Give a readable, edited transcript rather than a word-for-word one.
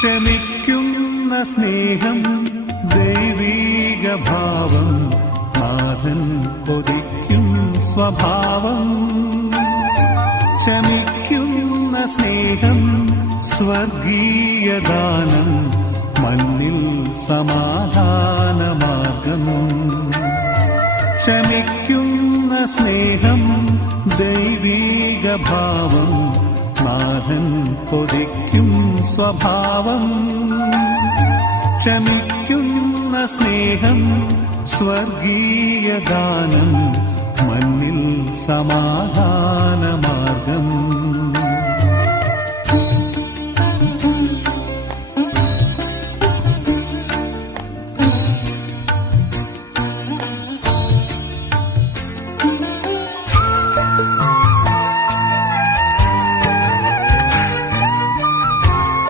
ക്ഷമിക്കുന്ന സ്നേഹം ദൈവീക ഭാവം നാഥൻ കൊതിക്കും സ്വഭാവം. ക്ഷമിക്കുന്ന സ്നേഹം സ്വർഗീയ ദാനം മണ്ണിൽ സമാധാനമാർഗം. ക്ഷമിക്കുന്ന സ്നേഹം ദൈവീക ഭാവം നാഥൻ കൊതിക്കും സ്വഭാവം. ക്ഷമിക്കുന്ന സ്നേഹം സ്വർഗീയ ഗാനം മണ്ണിൽ സമാധാനമാർഗം.